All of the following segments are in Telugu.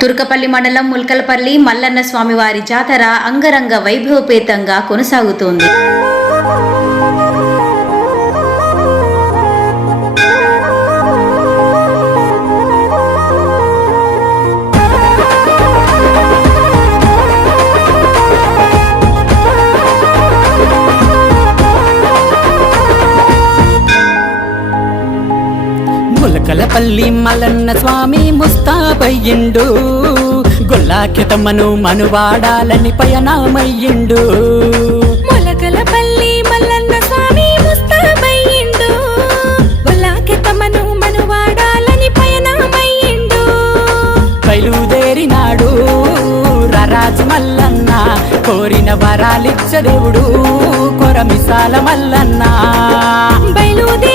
తుర్కపల్లి మండలం ముల్కలపల్లి మల్లన్న స్వామివారి జాతర అంగరంగ వైభవపేతంగా కొనసాగుతోంది. ములకలపల్లి మలన్న స్వామి ముస్తాబయ్యిండు. గొల్లాఖ్యతమ్మను మనువాడాలని పయనామయ్యిండు. మొలకలపల్లి మల్లన్న స్వామి ముస్తాబయ్యిండు. మనువాడాలని పయనమయ్యిండు. బయలుదేరినాడు రరాజు మల్లన్న. కోరిన వరాలిచ్చ దేవుడు కొరమిసాల మల్లన్న. బయలుదేరినాడు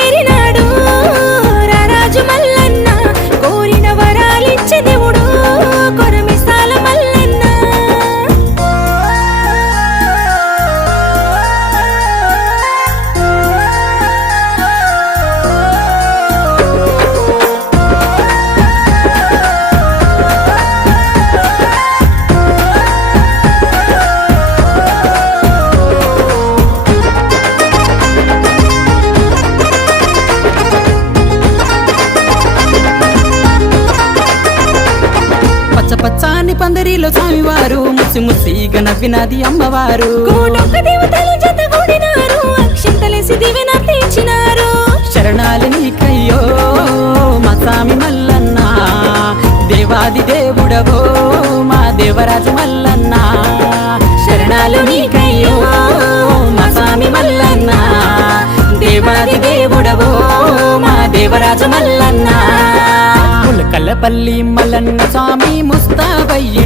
పందిరిలో స్వామివారు ముసి ముసిగా నవ్వినది అమ్మవారు. శరణాలి నీకయ్యో మా స్వామి మల్లన్న. దేవాది దేవుడవో మా దేవరాజు మల్లన్న. శరణాలు నీకయ్యో మా స్వామి మల్లన్న. దేవాది దేవుడవో మా దేవరాజు మల్లన్న. స్వామి ముస్తాబయ్యిండు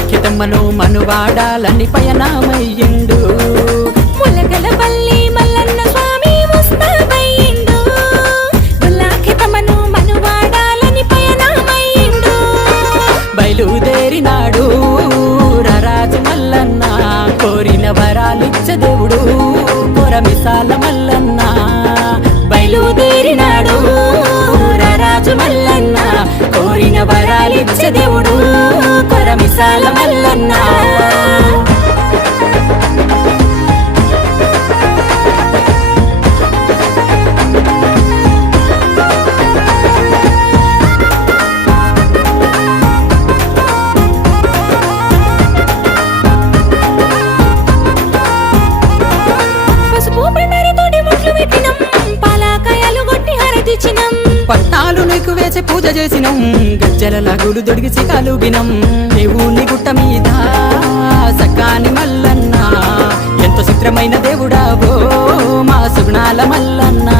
గుల్లాఖితమ్మను మనువాడాలని పయనామయ్యిండు. ములకలపల్లి మల్లన్న స్వామి ముస్తాబయ్యిండు. ఉల్లాఖితమను మనువాడాలని పయనమయ్యిండు. బయలుదేరినాడు రరాజు మల్లన్న కోరిన వరాలిచ్చ దేవుడు కొరమిసాల మల్లన్న. బయలుదేరినాడు రరాజు మల్లన్న కోరిన వరాలిచ్చ దేవుడు మల్లన్న. పట్టాలు నీకు వేసి పూజ చేసినం. గజ్జల లగులు దొడిగి సికాలుగినం దేవుని గుట్ట మీద సకాని మల్లన్న. ఎంతో చిత్రమైన దేవుడావో మా సుగుణాల మల్లన్న.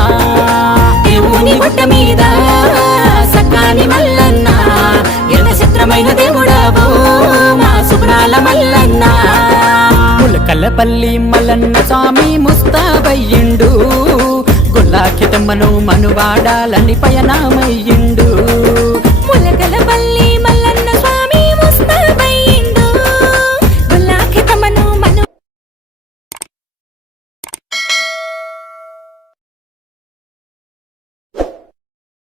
దేవుని గుట్ట మీద సకాని మల్లన్న. ఎంత చిత్రమైన దేవుడావో మా సుగుణాల మల్లన్న. ములకల్లపల్లి మల్లన్న స్వామి ముస్తాబయ్యిండు. గుల్లాఖ్యతమ్మను మనువాడాలని పయనామయ్యిండు.